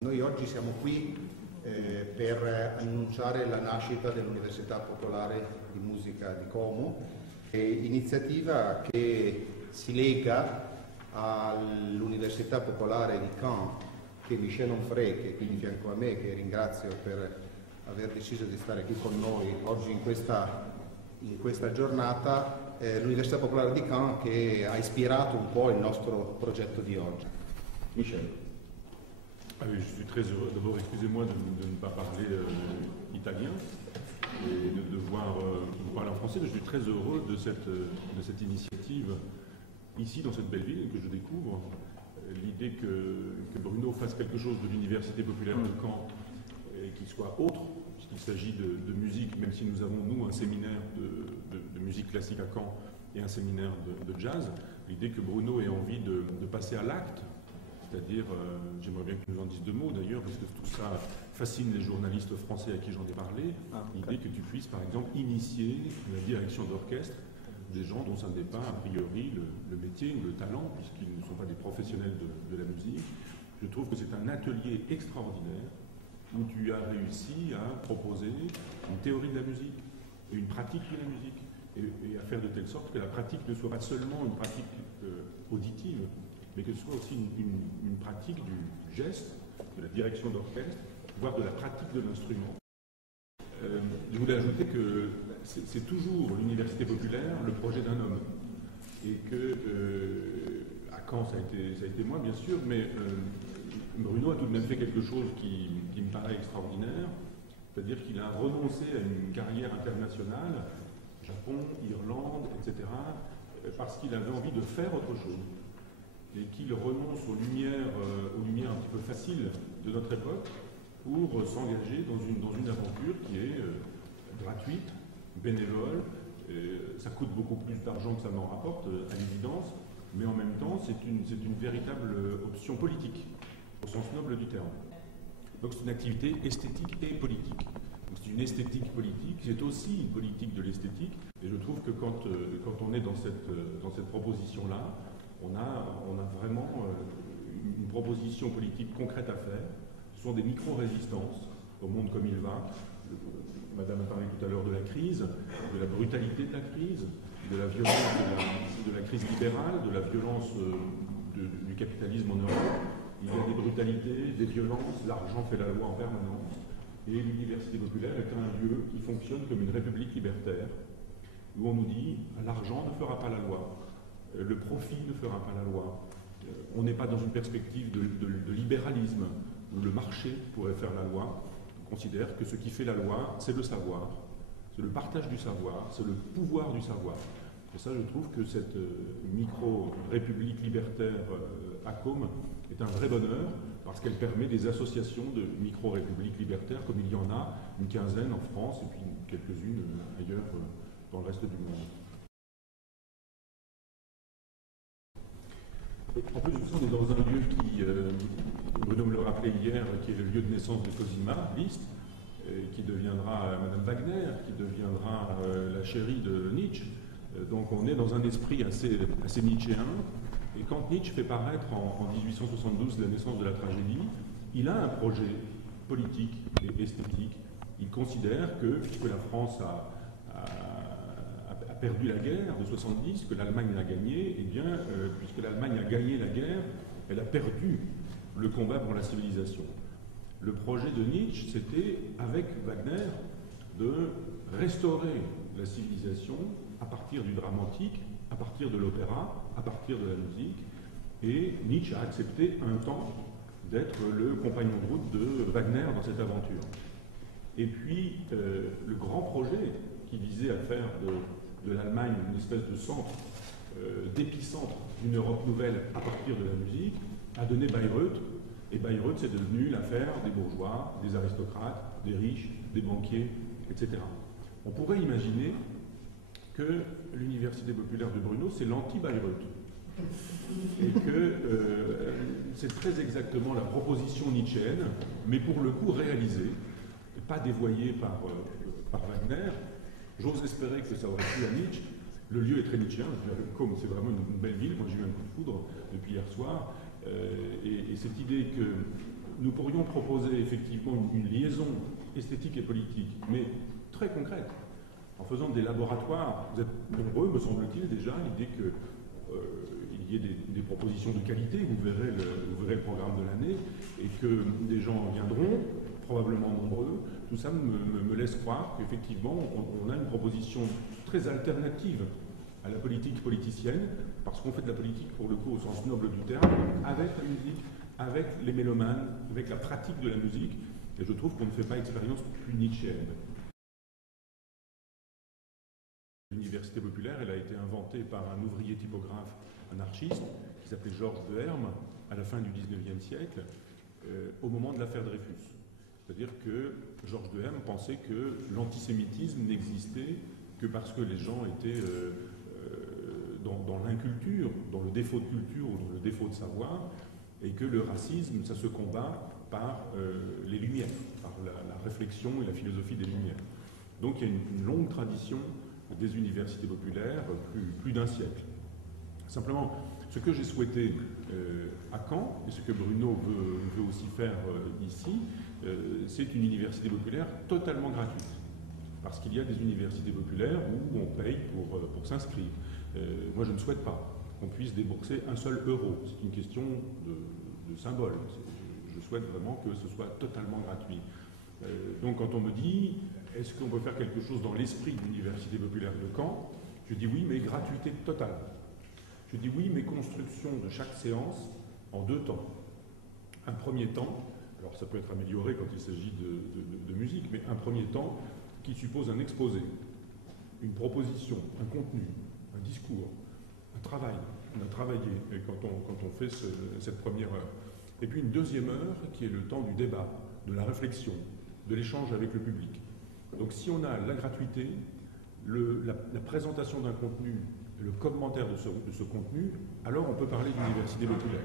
Noi oggi siamo qui per annunciare la nascita dell'Università Popolare di Musica di Como, iniziativa che si lega all'Università Popolare di Caen che Michel Onfray, che è qui di fianco a me, che ringrazio per aver deciso di stare qui con noi oggi in questa giornata, l'Università Popolare di Caen che ha ispirato un po' il nostro progetto di oggi. Michel. Ah oui, je suis très heureux. D'abord, excusez-moi de ne pas parler italien et de devoir vous parler en français, mais je suis très heureux de cette initiative ici, dans cette belle ville que je découvre. L'idée que Bruno fasse quelque chose de l'Université populaire de Caen et qui soit autre, puisqu'il s'agit de musique, même si nous avons, nous, un séminaire de musique classique à Caen et un séminaire de jazz, l'idée que Bruno ait envie de passer à l'acte. C'est-à-dire, j'aimerais bien que tu nous en dises deux mots d'ailleurs, parce que tout ça fascine les journalistes français à qui j'en ai parlé. L'idée que tu puisses, par exemple, initier la direction d'orchestre des gens dont ça n'est pas, a priori, le métier ou le talent, puisqu'ils ne sont pas des professionnels de la musique. Je trouve que c'est un atelier extraordinaire où tu as réussi à proposer une théorie de la musique et une pratique de la musique, et à faire de telle sorte que la pratique ne soit pas seulement une pratique auditive, mais que ce soit aussi une pratique du geste, de la direction d'orchestre, voire de la pratique de l'instrument. Je voulais ajouter que c'est toujours l'université populaire le projet d'un homme. Et que, à Caen, ça a été moi, bien sûr, mais Bruno a tout de même fait quelque chose qui me paraît extraordinaire, c'est-à-dire qu'il a renoncé à une carrière internationale, Japon, Irlande, etc., parce qu'il avait envie de faire autre chose. Et qu'il renonce aux lumières un petit peu faciles de notre époque pour s'engager dans une aventure qui est gratuite, bénévole. Ça coûte beaucoup plus d'argent que ça n'en rapporte, à l'évidence, mais en même temps, c'est une véritable option politique, au sens noble du terme. Donc c'est une activité esthétique et politique. C'est une esthétique politique, c'est aussi une politique de l'esthétique, et je trouve que quand on est dans cette proposition-là, on a vraiment une proposition politique concrète à faire. Ce sont des micro-résistances au monde comme il va. Madame a parlé tout à l'heure de la crise, de la brutalité de la crise, de la violence de la crise libérale, de la violence du capitalisme en Europe. Il y a des brutalités, des violences, l'argent fait la loi en permanence. Et l'université populaire est un lieu qui fonctionne comme une république libertaire, où on nous dit l'argent ne fera pas la loi. Le profit ne fera pas la loi. On n'est pas dans une perspective de libéralisme où le marché pourrait faire la loi. On considère que ce qui fait la loi, c'est le savoir, c'est le partage du savoir, c'est le pouvoir du savoir. Et ça, je trouve que cette micro-république libertaire à Côme est un vrai bonheur parce qu'elle permet des associations de micro-républiques libertaires comme il y en a une quinzaine en France et puis quelques-unes ailleurs dans le reste du monde. En plus, on est dans un lieu qui, Bruno me le rappelait hier, qui est le lieu de naissance de Cosima, Liszt, qui deviendra Madame Wagner, qui deviendra la chérie de Nietzsche. Donc on est dans un esprit assez nietzschéen. Et quand Nietzsche fait paraître en 1872 la naissance de la tragédie, il a un projet politique et esthétique. Il considère que, puisque la France a perdu la guerre de 70, que l'Allemagne l'a gagnée, eh bien, puisque l'Allemagne a gagné la guerre, elle a perdu le combat pour la civilisation. Le projet de Nietzsche, c'était, avec Wagner, de restaurer la civilisation à partir du dramatique, à partir de l'opéra, à partir de la musique. Et Nietzsche a accepté un temps d'être le compagnon de route de Wagner dans cette aventure. Et puis, le grand projet qui visait à faire de l'Allemagne une espèce de centre, d'épicentre d'une Europe nouvelle à partir de la musique, a donné Bayreuth. Et Bayreuth, c'est devenu l'affaire des bourgeois, des aristocrates, des riches, des banquiers, etc. On pourrait imaginer que l'Université populaire de Brno, c'est l'anti-Bayreuth. Et que c'est très exactement la proposition nietzschéenne, mais pour le coup réalisée, et pas dévoyée par Wagner. J'ose espérer que ça aurait plu à Nietzsche. Le lieu est très nietzschéen, comme c'est vraiment une belle ville. Moi j'ai eu un coup de foudre depuis hier soir. Et cette idée que nous pourrions proposer effectivement une liaison esthétique et politique, mais très concrète, en faisant des laboratoires. Vous êtes nombreux, me semble-t-il, déjà, à l'idée qu'il y ait des propositions de qualité, vous verrez le programme de l'année, et que des gens viendront, probablement nombreux. Tout ça me laisse croire qu'effectivement, on a une proposition très alternative à la politique politicienne, parce qu'on fait de la politique, pour le coup, au sens noble du terme, avec la musique, avec les mélomanes, avec la pratique de la musique, et je trouve qu'on ne fait pas expérience plus nietzschéenne. L'université populaire, elle a été inventée par un ouvrier typographe anarchiste qui s'appelait Georges de Herme à la fin du XIXe siècle, au moment de l'affaire Dreyfus. C'est-à-dire que Georges de Herme pensait que l'antisémitisme n'existait que parce que les gens étaient dans l'inculture, dans le défaut de culture ou dans le défaut de savoir, et que le racisme, ça se combat par les Lumières, par la réflexion et la philosophie des Lumières. Donc il y a une longue tradition des universités populaires, plus d'un siècle. Simplement, ce que j'ai souhaité à Caen, et ce que Bruno veut aussi faire ici, c'est une université populaire totalement gratuite. Parce qu'il y a des universités populaires où on paye pour s'inscrire. Moi, je ne souhaite pas qu'on puisse débourser un seul euro. C'est une question de symbole. Je souhaite vraiment que ce soit totalement gratuit. Donc, quand on me dit, est-ce qu'on peut faire quelque chose dans l'esprit de l'université populaire de Caen, je dis oui, mais gratuité totale. Je dis oui, mais construction de chaque séance en 2 temps. Un premier temps, alors ça peut être amélioré quand il s'agit de musique, mais un premier temps qui suppose un exposé, une proposition, un contenu, un discours, un travail. On a travaillé quand on fait cette première heure. Et puis une deuxième heure qui est le temps du débat, de la réflexion, de l'échange avec le public. Donc si on a la gratuité, la présentation d'un contenu, le commentaire de ce contenu, alors on peut parler d'université populaire.